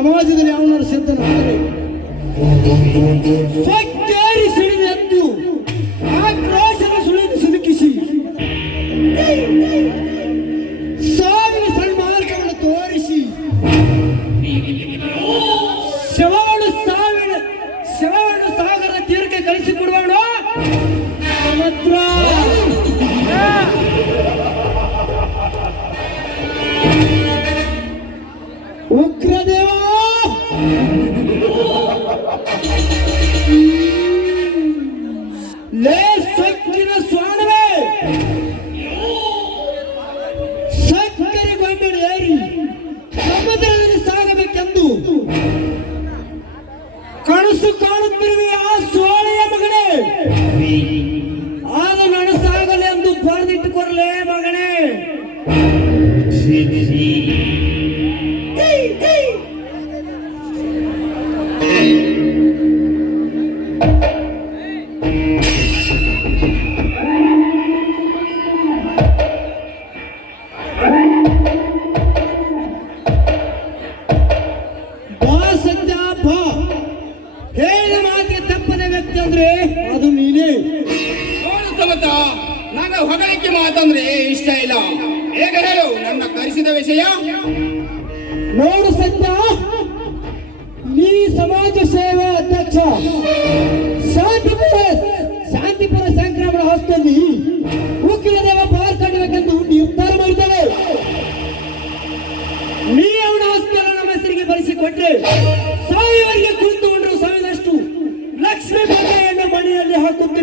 ಸಮಾಜದಲ್ಲಿ ಯಾವನಾರು ಸಿದ್ಧನಾದರೆ ಆಗ ನಾನು ಸಾಗಲೆಂದು ಬರೆದಿಟ್ಟುಕೊಡಲೇ ಮಗನೇ.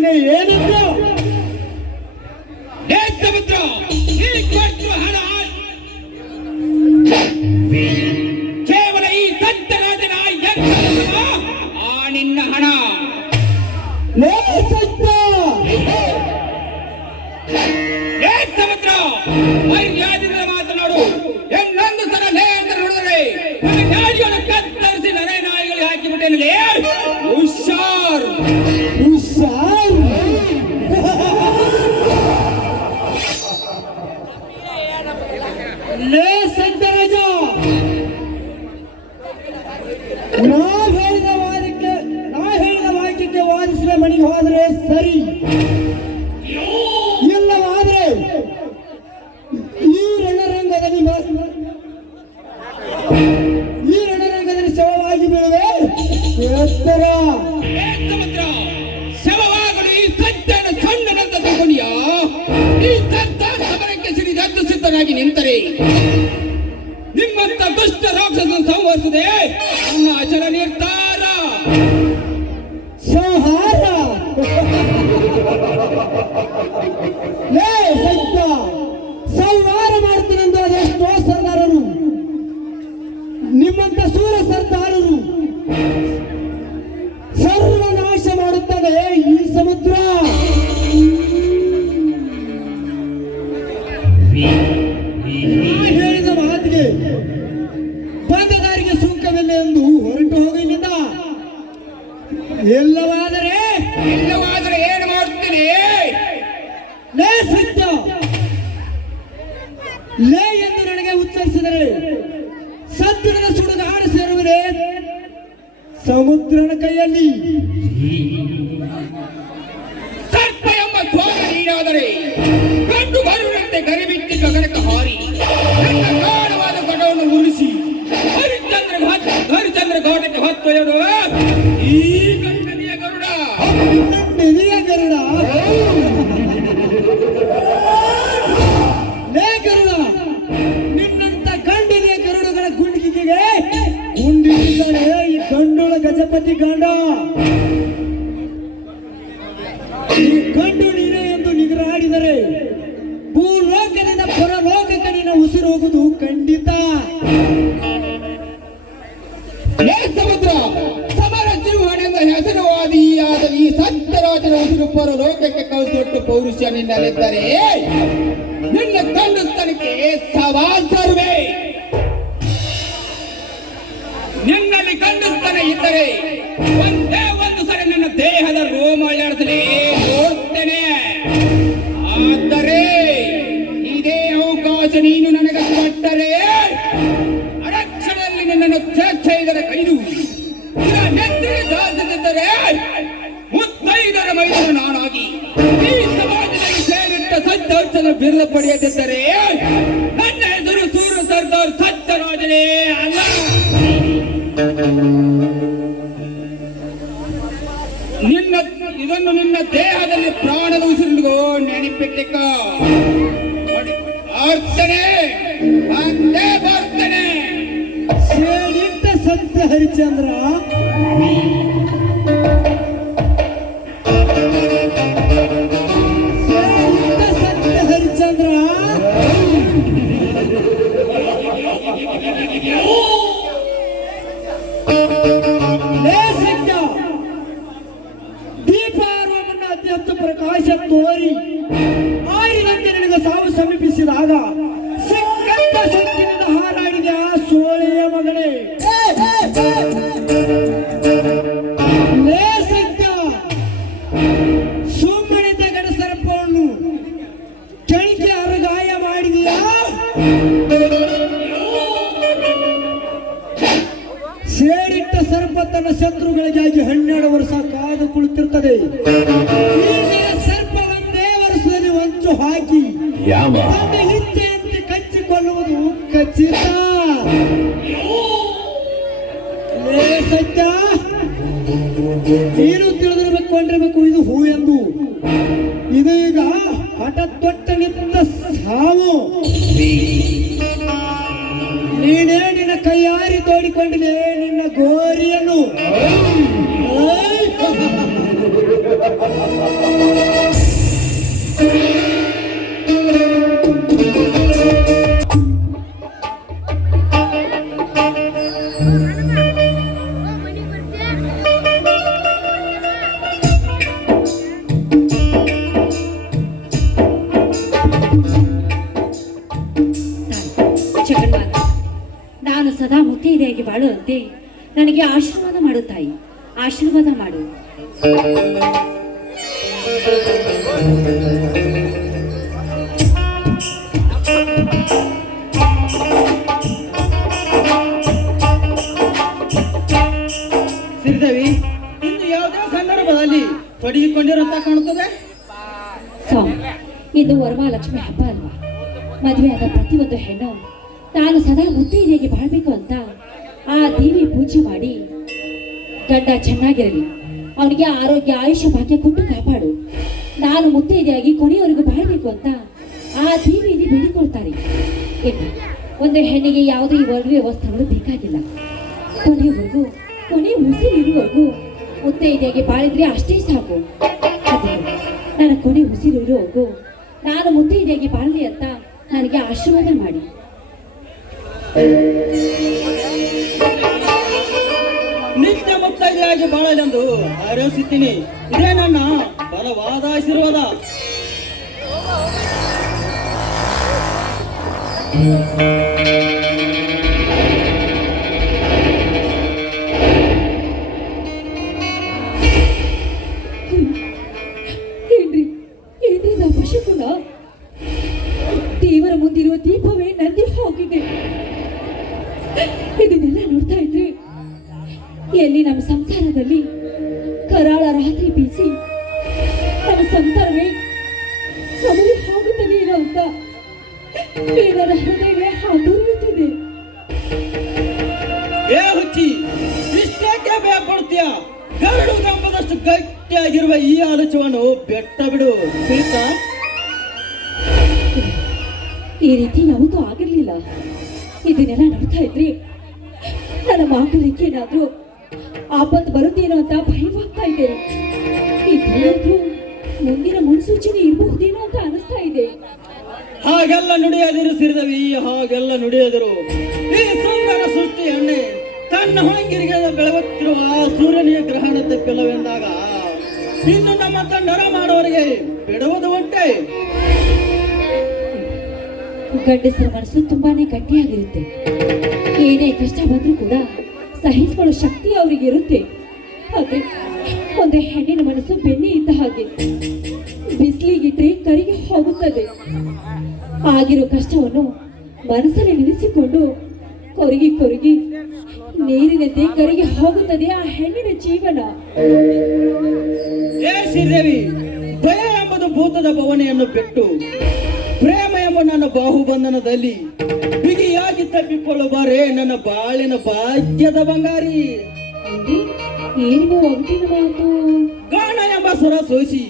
వాటిని ఏది ವೀರನಿಗೆ ಶವವಾಗಿ ಬೀಳುವೆ. ಎತ್ತರ. ಶವವಾಗಲು ಈ ಸಜ್ಜನ ಸಣ್ಣನಂತ ತಗೊಂಡಿಯ ಈ ಸಜ್ಜ ಸಮರಕ್ಕೆ ಸಿಡಿದದ್ದು ಸಿದ್ಧನಾಗಿ ನಿಂತರೆ. ನಿಮ್ಮಂತ ದುಷ್ಟ ರಾಕ್ಷಸ ಸಂವರಿಸದೆ ಲೇ ಎಂದು ನನಗೆ ಉತ್ತರಿಸಿದರೆ ಸದ್ಗುಣದ ಸುಡುಗಾಡು ಸೇರುವುದೇ ಸಮುದ್ರನ ಕೈಯಲ್ಲಿ. ಸರ್ಪ ಎಂಬ ಜ್ವಾಲ ನೀರಾದರೆ ಕಂಡು ಬರುವಂತೆ ಗರಿಬಿಟ್ಟು ಗಗನಕ್ಕೆ ಹಾರಿ ಕಾಣವಾದ ಗಡವನ್ನು ಉರಿಸಿ ಹರಿಚಂದ್ರ ಹರಿಚಂದ್ರ ಗೌಡಕ್ಕೆ ಹೊತ್ತೊಯ್ಯಡುವ ಈ ಗಣಪತಿ ಗಂಡ. ಕಂಡು ನೀನೆ ಎಂದು ನಿಗರಾಡಿದರೆ ಭೂಲೋಕದಿಂದ ಪರಲೋಕಕ್ಕೆ ನಿನ್ನ ಉಸಿರು ಹೋಗುವುದು ಖಂಡಿತ. ಸಮುದ್ರ, ಸಮರ ಶಿವನೆಂಬ ಹೆಸರುವಾದಿಯಾದ ಈ ಸತ್ಯರಾಜನ ಉಸಿರು ಪರಲೋಕಕ್ಕೆ ಕಳಿಸಿಟ್ಟು ಪೌರುಷ ನಿನ್ನಲ್ಲಿದ್ದರೆ ನಿನ್ನ ಕಂಡು ಸ್ಥಳಕ್ಕೆ ಸವಾ ಸರ್ವೇ. ಗಂಡಸ್ತನ ಇದ್ದರೆ ಒಂದೇ ಒಂದು ಸರಿ ನನ್ನ ದೇಹದ ರೋಮ ಎಳೆಸಲೇ ನೋಡ್ತೇನೆ ಆದರೆ ಇದೇ ಅವಕಾಶ ನೀನು ನನಗೆ ಕೊಟ್ಟರೆ ಅರಕ್ಷಣದಲ್ಲಿ ನನ್ನನ್ನು ಇದರ ಕೈದು ನೆತ್ತಿಗೆ ದಾಸದಿದ್ದರೆ ಮುತ್ತೈದರ ಮೈದನ ನಾನಾಗಿ ಈ ಸಮಾಜದಲ್ಲಿ ಸೇರಿಟ್ಟ ಸತ್ಯವಂತನ ಬಿರುದು ಪಡೆಯದಿದ್ದರೆ ಸತ್ಯ ಸತ್ಯ ನೀನು ತಿಳಿದಿರಬೇಕು, ಕೊಂಡಿರಬೇಕು, ಇದು ಹೂ ಎಂದು. ಇದು ಈಗ ಹಠ ತೊಟ್ಟ ನಿಂತ ಸಾವು. ನೀನೇ ನಿನ್ನ ಕೈಯಾರಿ ತೋಡಿಕೊಂಡಿದೆ, ನಿನ್ನ ಗೋರಿಯನ್ನು. ತೊಡಗಿಕೊಂಡಿರಂತ ಕಾಣ್ತದೆ ಇದು ವರಮಹಾಲಕ್ಷ್ಮಿ ಹಬ್ಬ ಅಲ್ವಾ? ಮದುವೆ ಆದ ಪ್ರತಿಯೊಂದು ಹೆಣ್ಣು, ತಾನು ಸದಾ ಮುತ್ತೈದೆಯಾಗಿ ಬಾಳ್ಬೇಕು ಅಂತ ಆ ದೇವಿ ಪೂಜೆ ಮಾಡಿ ಗಂಡ ಚೆನ್ನಾಗಿರಲಿ, ಅವನಿಗೆ ಆರೋಗ್ಯ ಆಯುಷ್ಯ ಭಾಗ್ಯ ಕೊಟ್ಟು ಕಾಪಾಡು. ನಾನು ಮುತ್ತೈದೆಯಾಗಿ ಕೊನೆಯವರೆಗೂ ಬಾಳ್ಬೇಕು ಅಂತ ಆ ದೇವಿಯಲ್ಲಿ ಬೇಡಿಕೊಳ್ತಾರೆ. ಏನು ಒಂದು ಹೆಣ್ಣಿಗೆ ಯಾವುದೇ ವರ್ಗ ವ್ಯವಸ್ಥೆಗಳು ಬೇಕಾಗಿಲ್ಲ. ಕೊನೆಯವರೆಗೂ ಕೊನೆ ಉಸಿರಿರುವವರೆಗೂ ಮುತ್ತೈದೆಯಾಗಿ ಬಾಳಿದ್ರೆ ಅಷ್ಟೇ ಸಾಕು. ನನ್ನ ಕೊನೆ ಹೋಗು ನಾನು ಮುತ್ತೈದೆಗೆ ಬಾಳಲಿ ಅಂತ ನನಗೆ ಆಶೀರ್ವಾದ ಮಾಡಿ. ನಿತ್ಯ ಮುತ್ತೈದೆಯಾಗಿ ಬಾಳಲೆಂದು ಹಾರೈಸುತ್ತೀನಿ ಇದೇ ನನ್ನ ಬಲವಾದ ಆಶೀರ್ವಾದ. ಏನ್ರಿ ಬರುತ್ತೇನೋ ಅಂತ ಭಯವಾಗ್ತಾ ಇದೆ. ಇದೇನಾದ್ರೂ ಮುಂದಿನ ಮುನ್ಸೂಚನೆ ಇರಬಹುದೇನೋ ಅಂತ ಅನಿಸ್ತಾ ಇದೆ. ಹಾಗೆಲ್ಲ ನುಡಿಯದಿರು ಸಿರಿದವಿ ಹಾಗೆಲ್ಲ ನುಡಿಯದರು ಈ ಸುಂದರ ಸೃಷ್ಟಿ ಎಣ್ಣೆ ತನ್ನ ಹೊಂಗಿರಿಗೆ ಬೆಳಗುತ್ತಿರುವ ಆ ಸೂರ್ಯನಿಯ ಗ್ರಹಣ ತಪ್ಪಿಲ್ಲವೆಂದಾಗ ಇನ್ನು ನಮ್ಮ ತಂಡರ ಮಾಡೋರಿಗೆ ಬಿಡುವುದು ಉಂಟೆ. ಗಂಡಸರ ಮನಸ್ಸು ತುಂಬಾನೇ ಗಟ್ಟಿಯಾಗಿರುತ್ತೆ. ಏನೇ ಕಷ್ಟ ಬಂದ್ರೂ ಕೂಡ ಸಹಿಸಿಕೊಳ್ಳೋ ಶಕ್ತಿ ಅವರಿಗೆ ಇರುತ್ತೆ ಆದ್ರೆ ಒಂದು ಹೆಣ್ಣಿನ ಮನಸ್ಸು ಬೆನ್ನಿ ಇದ್ದ ಹಾಗೆ ಬಿಸಿಲಿಗಿಟ್ರೆ ಕರಿಗೆ ಹೋಗುತ್ತದೆ. ಆಗಿರೋ ಕಷ್ಟವನ್ನು ಮನಸ್ಸಲ್ಲಿ ನಿಲ್ಲಿಸಿಕೊಂಡು ಕೊರಗಿ ಕೊರಗಿ ನೀರಿನಂತೆ ಕರಿಗೆ ಹೋಗುತ್ತದೆ ಆ ಹೆಣ್ಣಿನ ಜೀವನ. ಶ್ರೀದೇವಿ ಭಯ ಎಂಬುದು ಭೂತದ ಭವನೆಯನ್ನು ಬಿಟ್ಟು ಪ್ರೇಮ ಎಂಬ ನನ್ನ ಬಾಹುಬಂಧನದಲ್ಲಿ ಬಿಗಿಯಾಗಿ ತಪ್ಪಿಕೊಳ್ಳಬಾರೇ ನನ್ನ ಬಾಳಿನ ಭಾಗ್ಯದ ಬಂಗಾರಿ. ಏನು ಮಾತು ಗಾಣ ಎಂಬ ಸ್ವರ ಸೋಸಿ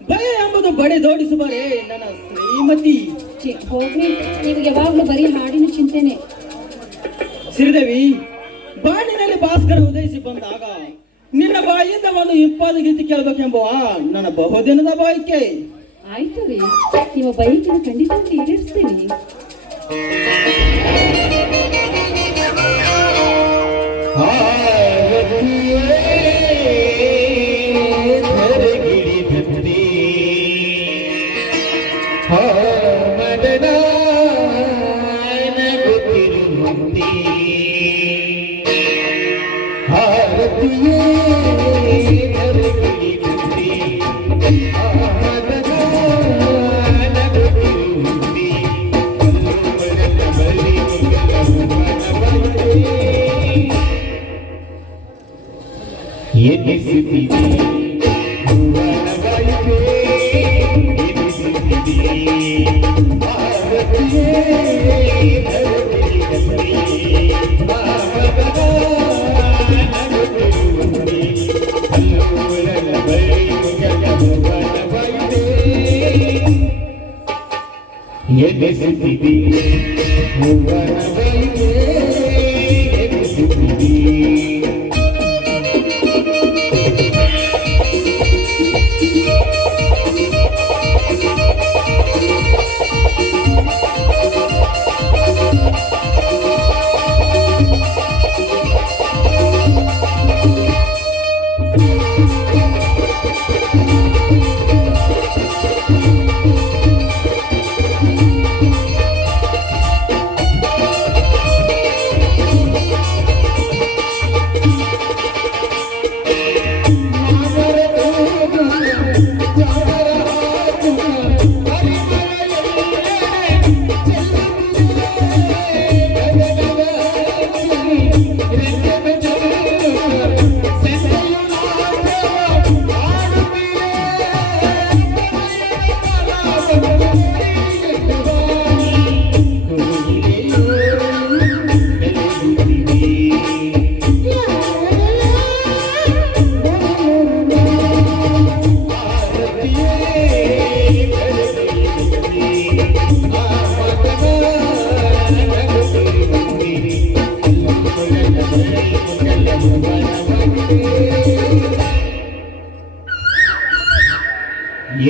ಭಯ ಎಂಬುದು ಬಡಿದೋಡಿಸುವರೆ ನನ್ನ ಶ್ರೀಮತಿ. ಛೀ, ಹೋಗ್ರಿ ನಿಮ್ಗೆ ಯಾವಾಗ್ಲೂ ಬರೀ ಹಾಡಿನ ಚಿಂತೆನೆ. ಶ್ರೀದೇವಿ ಬಾಣಿನಲ್ಲಿ ಭಾಸ್ಕರ ಉದಯಿಸಿ ಬಂದಾಗ ನಿನ್ನ ಬಾಯಿಂದ ಒಂದು ಇಪ್ಪಾದ ಗೀತೆ ಕೇಳಬೇಕೆಂಬ ನನ್ನ ಬಹುದಿನದ ಬಯಕೆ. ಆಯ್ತು ರೀ ನಿಮ್ಮ ಬೈಕನ್ನು ಖಂಡಿತ ಈಡೇರಿಸ್ತೀನಿ. ಎನಿಸುತ್ತಿದೆ ಹೂವನ ಬೈಗೆ ಎನಿಸುತ್ತಿದೆ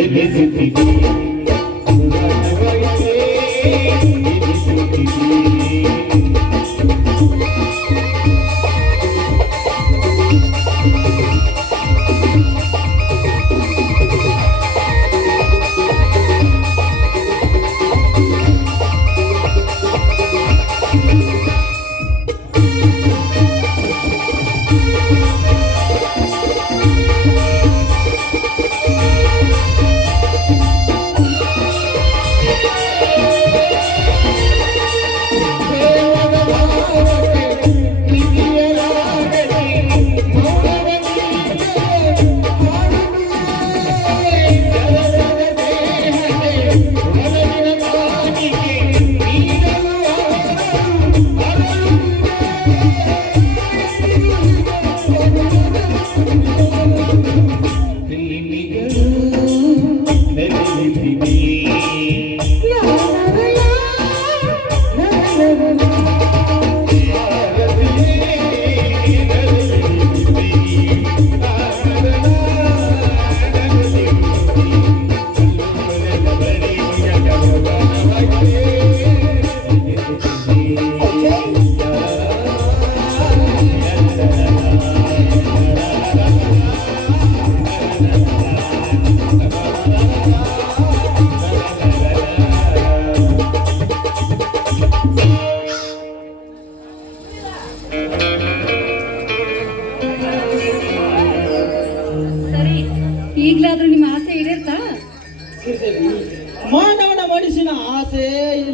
ಎನಿಸುತ್ತಿದೆ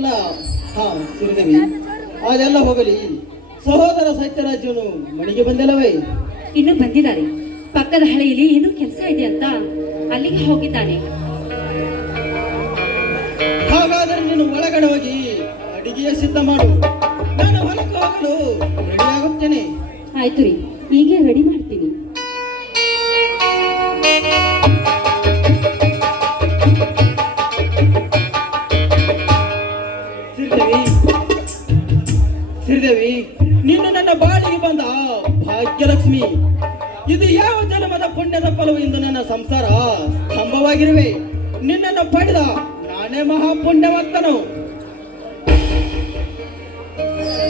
ಇಲ್ಲ. ಹಾ ಶ್ರೀದೇವಿ ಅದೆಲ್ಲ ಹೋಗಲಿ. ಸಹೋದರ ಸತ್ಯರಾಜನು ಮನೆಗೆ ಬಂದಿಲ್ಲವೇ? ಇನ್ನು ಬಂದಿದ್ದಾರೆ. ಪಕ್ಕದ ಹಳೆಯಲ್ಲಿ ಏನೋ ಕೆಲಸ ಇದೆ ಅಂತ ಅಲ್ಲಿಗೆ ಹೋಗಿದ್ದಾನೆ. ಹಾಗಾದರೆ ನೀನು ಒಳಗಡೆ ಹೋಗಿ ಅಡಿಗೆಯ ಸಿದ್ಧ ಮಾಡು. ನಾನು ಹೊಲಕ್ಕೆ ಹೋಗಲು ರೆಡಿ ಆಗುತ್ತೇನೆ. ಆಯ್ತು ರೀ. ಹೀಗೆ ರೆಡಿ ಮಾಡ್ತೀನಿ. ನನ್ನ ಬಾಳಿಗೆ ಬಂದ ಭಾಗ್ಯಲಕ್ಷ್ಮಿ ಇದು ಯಾವ ಜನ್ಮದ ಪುಣ್ಯದ ಫಲವು ಇಂದು ನನ್ನ ಸಂಸಾರ ಸ್ತಂಭವಾಗಿರುವೆ ನಿನ್ನನ್ನು ಪಡೆದ ನಾನೇ ಮಹಾಪುಣ್ಯವಂತನು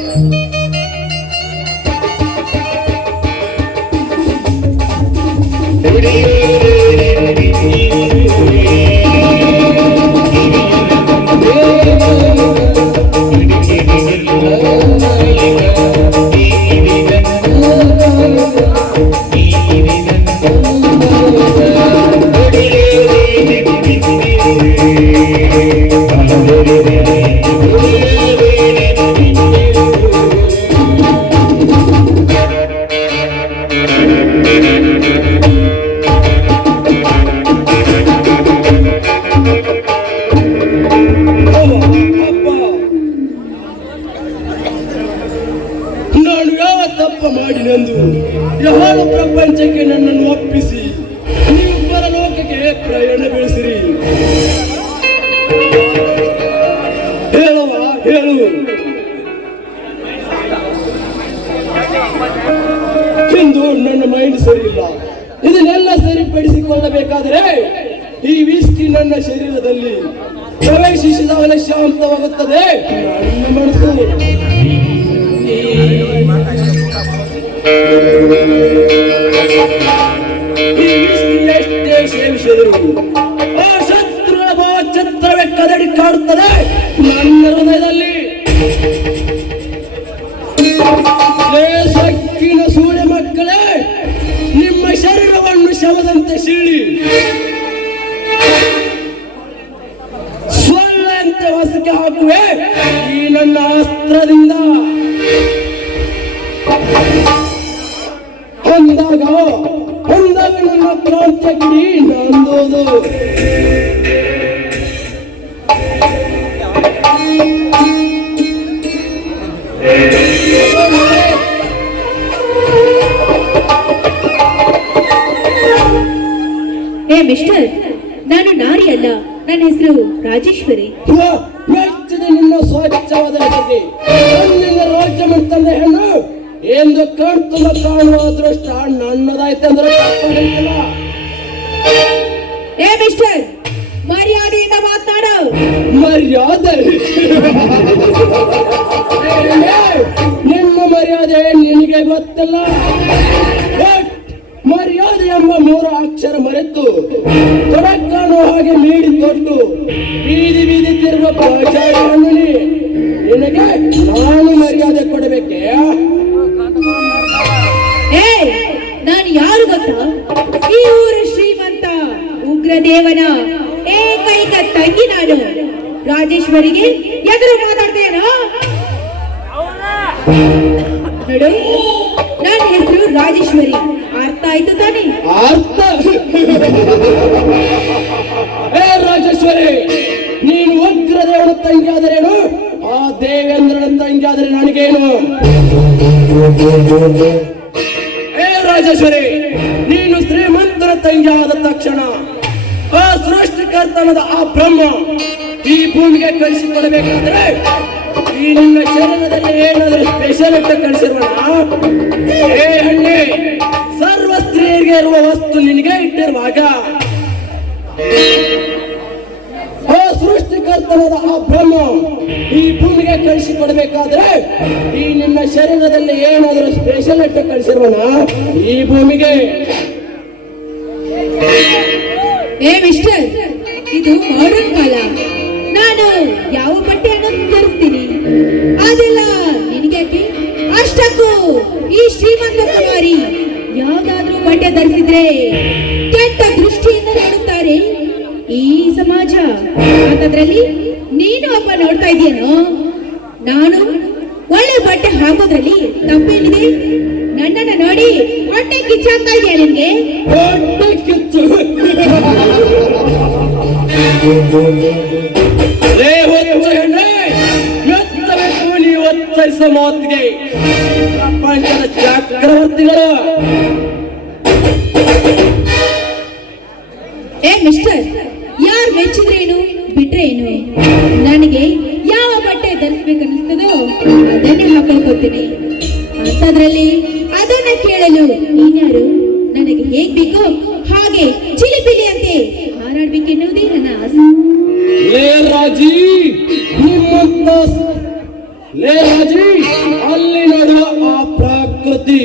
ನಾನು ಇದನ್ನೆಲ್ಲ ಸರಿಪಡಿಸಿಕೊಳ್ಳಬೇಕಾದರೆ ಈ ವಿಸ್ಕಿ ನನ್ನ ಶರೀರದಲ್ಲಿ ಪ್ರವೇಶಿಸಿದವನ ಶಾಂತವಾಗುತ್ತದೆ. ನನ್ನ ಆ ಶತ್ರುಗಳ ಚಿತ್ರವೇ ಕದಡಿ ಕಾಡುತ್ತದೆ. ನನ್ನ ಹೃದಯದಲ್ಲಿ ಶವದಂತೆ ಸಿಳ್ಳಿ ಅಂತ ಹೊಸಕ್ಕೆ ಹಾಕುವೆ. ಈ ನನ್ನ ಅಸ್ತ್ರದಿಂದ. ಅಂದಾಗ ಅಂದಾಗ ನನ್ನ ಕ್ರಾಂತ್ಯ ಕಿಡಿ ನಂದೋದು ಏ ಮಿಸ್ಟರ್ ನಾನು ನಾರಿ ಅಲ್ಲ ನನ್ನ ಹೆಸರು ರಾಜೇಶ್ವರಿ. ಮೆಚ್ಚಿದ ನಿನ್ನ ಸ್ವಚ್ಛವಾದ ಹೆಸರಿಗೆ ಕಣ್ಣಿನ ರಾಜ್ಯ ಮಂತಂದ ಹೆಣ್ಣು? ಎಂದು ಕಣ್ತುಂಬ ಕಾಣುವ ಅದೃಷ್ಟ ನನ್ನದಾಯ್ತಂದ್ರೆ ಏ ಮಿಸ್ಟರ್ ಮರ್ಯಾದೆಯಿಂದ ಮಾತಾಡ ಮರ್ಯಾದೆ? ನಿಮ್ಮ ಮರ್ಯಾದೆ ನಿನಗೆ ಗೊತ್ತಿಲ್ಲ. ಮರ್ಯಾದೆ ಎಂಬ ಮೂರು ಅಕ್ಷರ ಮರೆತು ತೊಡಕ್ ಕಾಣುವ ಹಾಗೆ ನೀಡಿ ತೊಟ್ಟು ಬೀದಿ ಬೀದಿ ತಿರುವ ನಿನಗೆ ನಾನು ಮರ್ಯಾದೆ ಕೊಡಬೇಕೆ? ಏ ನಾನು ಯಾರು ಗೊತ್ತಾ? ಈ ಊರು ಶ್ರೀಮಂತ ಉಗ್ರದೇವನ ಏಕೈಕ ತಂಗಿ ನಾನು. ರಾಜೇಶ್ವರಿಗೆ ಎದುರು ಮಾತಾಡ್ತೇನೋ ನೋಡು ನನ್ನ ಹೆಸರು ರಾಜೇಶ್ವರಿ. ಅರ್ಥ ಆಯ್ತು ತಾನೇ? ಅರ್ಥ. ಏ ರಾಜೇಶ್ವರಿ, ನೀನು ಉಗ್ರದೇವನ ತಂಗಿ ಆದರೇನು ಆ ದೇವೇಂದ್ರನ ತಂಗಿ ಆದರೆ ನನಗೇನು ಏ ರಾಜೇಶ್ವರಿ, ನೀನು ಶ್ರೀಮಂತರ ತಂಗಿಯಾದ ತಕ್ಷಣ, ಆ ಸೃಷ್ಟಿಕರ್ತನದ ಆ ಬ್ರಹ್ಮ ಈ ಭೂಮಿಗೆ ಕಳಿಸಿಕೊಡಬೇಕಾದ್ರೆ ಈ ನಿನ್ನ ಶರೀರದಲ್ಲಿ ಏನಾದರೂ ಸ್ಪೆಷಲ್ ಇಟ್ಟು ಕಳಿಸಿರುವಣ ಏ ಹಣ್ಣೆ, ಸರ್ವ ಸ್ತ್ರೀಯರಿಗೆ ಇರುವ ವಸ್ತು ನಿನಗೆ ಇಟ್ಟಿರುವಾಗ ಓ ಸೃಷ್ಟಿಕರ್ತನದ ಆ ಬ್ರಹ್ಮ ಈ ಭೂಮಿಗೆ ಕಳಿಸಿಕೊಡಬೇಕಾದ್ರೆ ಈ ನಿನ್ನ ಶರೀರದಲ್ಲಿ ಏನಾದರೂ ಸ್ಪೆಷಲ್ ಇಟ್ಟು ಕಳಿಸಿರುವಣ ಈ ಭೂಮಿಗೆ. ಏ ಮಿಸ್ಟರ್ ಇದು ಮಾಡರ್ನ್ ಕಾಲ. ನಾನು ಯಾವ ಬಟ್ಟೆಯನ್ನು ಧರಿಸ್ತೀನಿ? ಅದೆಲ್ಲ ಈ ಶ್ರೀಮಂತ ಕುಮಾರಿ ಯಾವ್ದಾದ್ರೂ ಬಟ್ಟೆ ಧರಿಸಿದ್ರೆ ಕೆಟ್ಟ ದೃಷ್ಟಿಯಿಂದ ನೋಡುತ್ತಾರೆ. ಈ ಸಮಾಜ ಅಂತದ್ರಲ್ಲಿ ನೀನು ಅಪ್ಪ ನೋಡ್ತಾ ಇದೆಯೇನೋ? ನಾನು ಒಳ್ಳೆ ಬಟ್ಟೆ ಹಾಕೋದ್ರಲ್ಲಿ ತಪ್ಪೇನಿದೆ? ನನ್ನನ್ನು ನೋಡಿ ಹೊಟ್ಟೆ ಕಿಚ್ಚಾಗ್ತಾ ಇದೆಯಾ ನಿನ್ಗೆ? ಹೊಟ್ಟೆ ಕಿಚ್ಚು. ನನಗೆ ಹೇಗ್ ಚಿಲಿಪಿಲಿಯಂತೆ ಹಾರಾಡ್ಬೇಕೆನ್ನುವುದೇ ನನ್ನ ಆಸೆ. ರಾಜಿ ರಾಜಿ, ಅಲ್ಲಿ ನೋಡುವ ಆ ಪ್ರಕೃತಿ.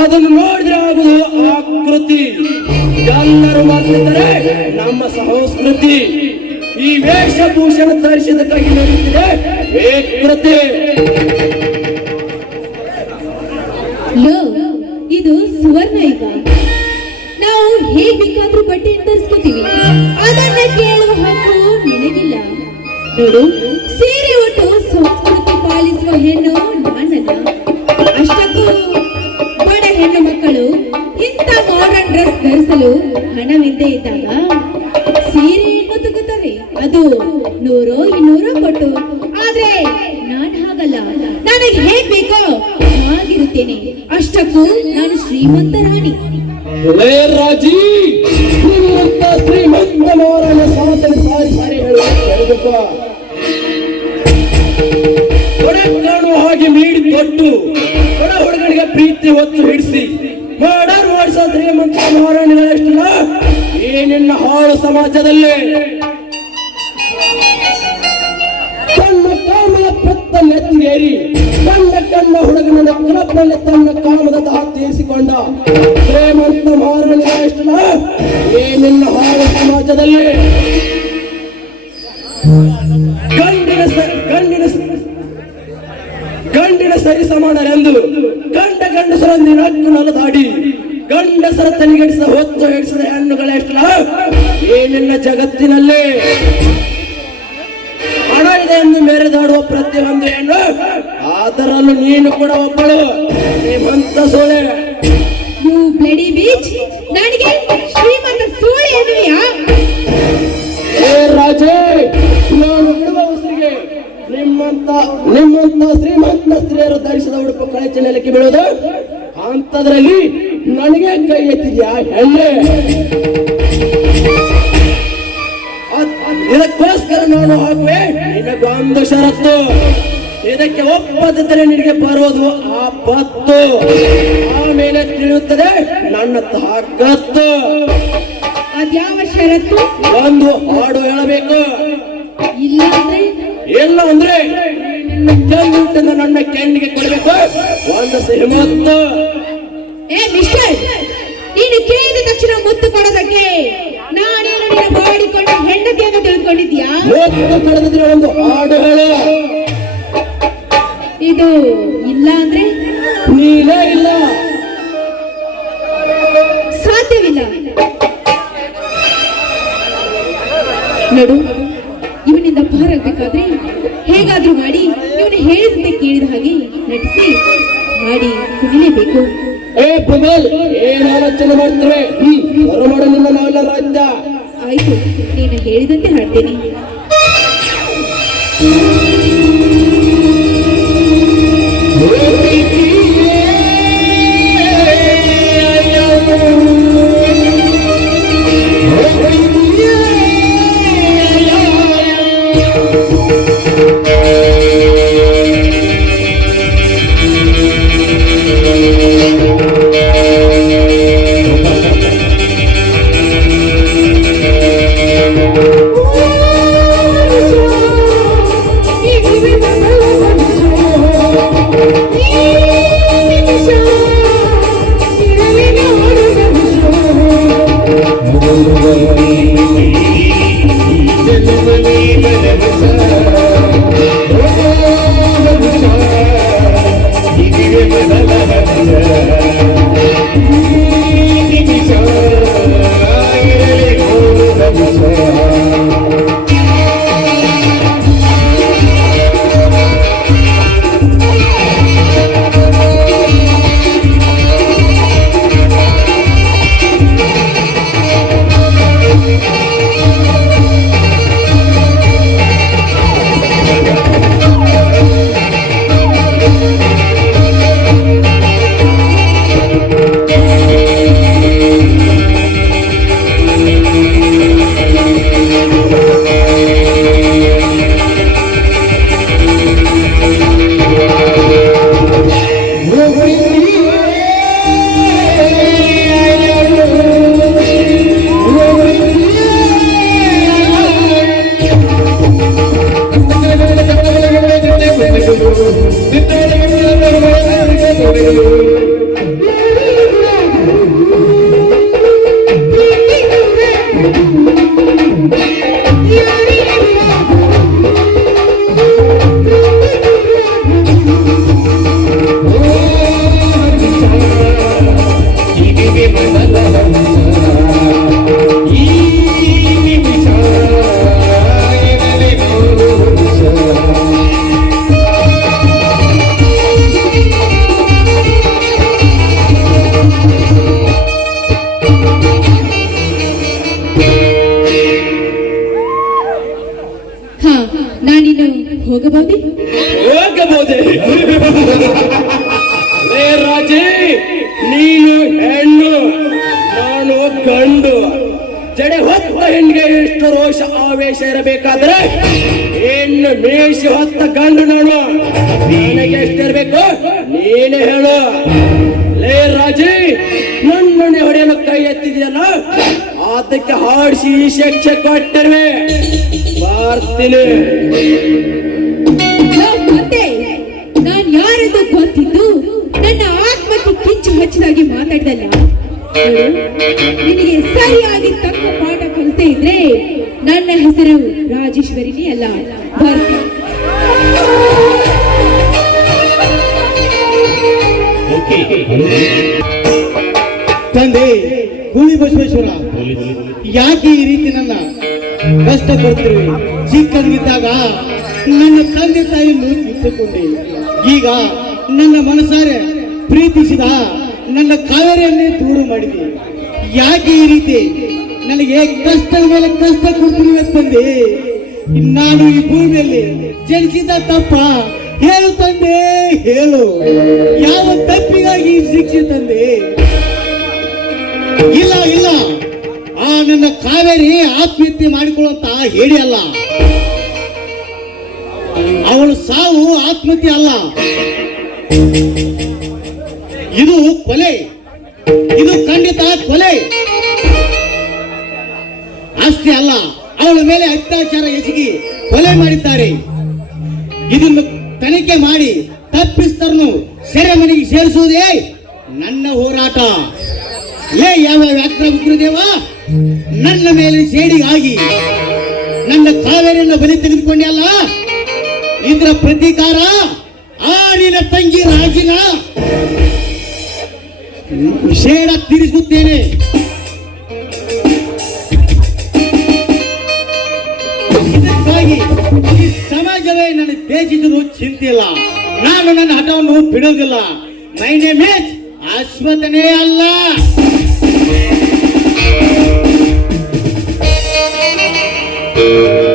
ಅದನ್ನು ನೋಡಿದ್ರೆ ಆಗುದು ಆಕೃತಿ. ಎಲ್ಲರೂ ಮಾಡ್ತಿದ್ದಾರೆ ನಮ್ಮ ಸಂಸ್ಕೃತಿ. ಈ ವೇಷಭೂಷಣ ಕೈ ಬರುತ್ತದೆ ವಿಕೃತಿ ನೋಡು ಸೀರೆ ಉಟ್ಟು ಸಂಸ್ಕೃತಿ ಪಾಲಿಸುವ ಹೆಣ್ಣು ನಾನಲ್ಲ ಅಷ್ಟಕ್ಕೂ ಬಡ ಹೆಣ್ಣು ಮಕ್ಕಳು, ಇಂಥ ಮಾಡರ್ನ್ ಡ್ರೆಸ್ ಧರಿಸಲು ಹಣವಿಲ್ಲದೆ ಇದ್ದಾಗ ಸೀರೆಯನ್ನು ತಗೋತಾರೆ. ಅದು ನೂರೋ ಇನ್ನೂರೋ ಕೊಟ್ಟು. ಆದ್ರೆ ನಾನು ಹಾಗಲ್ಲ. ನನಗೆ ಹೇಗ್ ಬೇಕೋ ಹಾಗಿರುತ್ತೇನೆ. ಅಷ್ಟಕ್ಕೂ ನಾನು ಶ್ರೀಮಂತ ರಾಣಿ. ರಾಜಿ, ಶ್ರೀಮಂತ ಶ್ರೀಮಂತ ಸಾಧನೆ ಸಾರಿ ಸಾರಿ ಹೇಳುವ ಹಾಗೆ ಮೀಡಿ ತೊಟ್ಟು. ಕೊಡ ಹುಡುಗನಿಗೆ ಪ್ರೀತಿ ಹೊತ್ತು ಹಿಡಿಸಿ. ಮಾಡರ್ ಮಾಡಿಸೋ ಶ್ರೀಮಂತ ಮಹಾರಾಣಿಗಳ ಈ ನಿನ್ನ ಹಾಳು ಸಮಾಜದಲ್ಲಿ. ತನ್ನ ಕಾಮದ ಪತ್ತ ನೆತ್ತಿಗೇರಿ. ತನ್ನ ಕಣ್ಣ ಹುಡುಗನ ಕ್ಲಬ್ನಲ್ಲಿ ತನ್ನ ಕಾಮದ ದಾಹ ತೀರಿಸಿಕೊಂಡ ಶ್ರೀಮಂತ ಮಹಾರಾಣಿಗಳ ಈ ನಿನ್ನ ಹಾಳು ಸಮಾಜದಲ್ಲಿ. ಗಂಡಿನ ಸರಿ ಸಮಾನರೆಂದು ಗಂಡ ಗಂಡಸರ ಹಕ್ಕು ನಲದಾಡಿ ಗಂಡಸರ ತಲೆಗೆಡಿಸಿದ ಹೊತ್ತು ಹಿಡಿಸಿದ ಹೆಣ್ಣುಗಳ ಏನೆಲ್ಲ ಜಗತ್ತಿನಲ್ಲಿ. ಹಣ ಇದೆ ಎಂದು ಮೆರೆದಾಡುವ ಪ್ರತಿಯೊಂದು ಹೆಣ್ಣು ಅದರಲ್ಲೂ ನೀನು ಕೂಡ ಒಬ್ಬಳು. ಮಂತ ಸೋಳೆ. ಬೀಚ್ ನನಗೆ ಶ್ರೀಮಂತ ಸೋಳೆ ಎನ್ನುವೆಯಾ ಏ ನಿಮ್ಮಂತ ನಿಮ್ಮಂತ ಶ್ರೀಮಂತ ಸ್ತ್ರೀಯರು ಧರಿಸಿದ ಉಡುಪು ಕಳಚಿ ನೆಲಕ್ಕೆ ಬೀಳೋದು ಅಂತದ್ರಲ್ಲಿ ನನಗೆ ಕೈ ಎತ್ತಿದ್ಯಾ ಹೆಣ್ಣೆ? ಅದ್- ಇದಕ್ಕೋಸ್ಕರ ನಾನು ಹಾಕುವೆ. ನಿನಗೊಂದು ಷರತ್ತು. ಇದಕ್ಕೆ ಒಪ್ಪದಿದ್ದರೆ ನಿನಗೆ ಬರೋದು ಆಪತ್ತು ಆಮೇಲೆ ತಿಳಿಯುತ್ತದೆ ನನ್ನ ತಾಕತ್ತು. ಅದ್ಯಾವ ಷರತ್ತು? ಒಂದು ಹಾಡು ಹೇಳಬೇಕು. ಇಲ್ಲ ಅಂದ್ರೆ ಇಲ್ಲ ಅಂದ್ರೆ ಕೆಂಗುಟ್ಟಿಂದ ನನ್ನ ಕೆಂಡಿಗೆ ಕೊಡಬೇಕು. ಒಂದು ಸಿಹಿಮತ್ತು ಏ ಮಿಸ್ಟರ್ ನೀನು ಕೇಳಿದ ತಕ್ಷಣ ಮುತ್ತು ಕೊಡೋದಕ್ಕೆ ನಾನೇನು ನಿನ್ನ ಬಾಡಿಕೊಂಡು ಹೆಂಡತಿಯನ್ನು ತಿಳ್ಕೊಂಡಿದ್ಯಾ ಮುತ್ತು ಕಳೆದಿದ್ರೆ ಒಂದು ಹಾಡು ಹೇಳು ಇದು ಇಲ್ಲ ಅಂದ್ರೆ? ನೀನೇ ಇಲ್ಲ. ಸಾಧ್ಯವಿಲ್ಲ. ನೋಡು. ಇವನಿಂದ ಪಾರಾಗಬೇಕಾದ್ರೆ ಹೇಗಾದ್ರೂ ಮಾಡಿ ಇವನು ಹೇಳಿದಂತೆ ಕೇಳಿದ ಹಾಗೆ ನಟಿಸಿ ಮಾಡಿ ಕುಣಿಲೇಬೇಕು ಏ ಬುಬಲ್ ಏನ್ ಆಲೋಚನೆ ಮಾಡ್ತೇವೆ? ಹ್ಮ್ ಹೊರ ಮಾಡು ನಿನ್ನ ನಾವೆಲ್ಲ ರಾಜ್ಯ. ಆಯ್ತು ನೀನು ಹೇಳಿದಂತೆ ಹಾಡ್ತೇನೆ. ನನ್ನ ಹೆಸರು ರಾಜೇಶ್ವರಿನೇ ಅಲ್ಲ. ತಂದೆ ಗೂಳಿ ಬಸವೇಶ್ವರ ಯಾಕೆ ಈ ರೀತಿ ನನ್ನ ಕಷ್ಟ ಕೊಡ್ತೀರಿ ಚಿಕ್ಕಂದಿದ್ದಾಗ ನನ್ನ ತಂದೆ ತಾಯಿ ಕಿತ್ತುಕೊಂಡೆ ಈಗ ನನ್ನ ಮನಸಾರೆ ಪ್ರೀತಿಸಿದ ನನ್ನ ಕಾವೇರಿಯನ್ನೇ ದೂರು ಮಾಡಿದೆ. ಯಾಕೆ ಈ ರೀತಿ? ನನಗೆ ಕಷ್ಟದ ಮೇಲೆ ಕಷ್ಟ ಕೊಡ್ತೀನಿ ತಂದೆ ನಾನು ಈ ಭೂಮಿಯಲ್ಲಿ ಜನಿಸಿದ ತಪ್ಪ ಹೇಳು ತಂದೆ, ಹೇಳು. ಯಾವ ತಪ್ಪಿಗಾಗಿ ಶಿಕ್ಷೆ ತಂದೆ? ಇಲ್ಲ ಇಲ್ಲ. ಆ ನನ್ನ ಕಾವೇರಿ ಆತ್ಮಹತ್ಯೆ ಮಾಡಿಕೊಳ್ಳುವಂತ ಹೇಳಿ ಅಲ್ಲ. ಅವಳು ಸಾವು ಆತ್ಮಹತ್ಯೆ ಅಲ್ಲ. ಇದು ಕೊಲೆ. ಇದು ಖಂಡಿತ ಕೊಲೆ. ಅಷ್ಟೇ ಅಲ್ಲ. ಅವಳ ಮೇಲೆ ಅತ್ಯಾಚಾರ ಎಸಗಿ ಕೊಲೆ ಮಾಡಿದ್ದಾರೆ. ಇದನ್ನು ತನಿಖೆ ಮಾಡಿ ತಪ್ಪಿಸ್ತರನ್ನು ಸೆರೆಮನೆಗೆ ಸೇರಿಸುವುದೇ ನನ್ನ ಹೋರಾಟ. ಏ, ಯಾವ ವ್ಯಾಕ್ರ ಉಗ್ರದೇವ ನನ್ನ ಮೇಲೆ ಸೇಡಿಗಾಗಿ ನನ್ನ ಕಾವೇರಿಯನ್ನು ಬಲಿ ತೆಗೆದುಕೊಂಡೆ ಇದರ ಪ್ರತೀಕಾರ ಆ ನಿನ್ನ ತಂಗಿ ರಾಜಿನ. ಶೇಡ ತೀರಿಸುತ್ತೇನೆ. ಸಮಾಜವೇ ಚಿಂತಿಲ್ಲ. ನಾನು ನನ್ನ ಹಠವನ್ನು ಬಿಡೋದಿಲ್ಲ ಮೈ ನೇಮ್ ಇಸ್ ಅಶ್ವಥನೇ ಅಲ್ಲ. Thank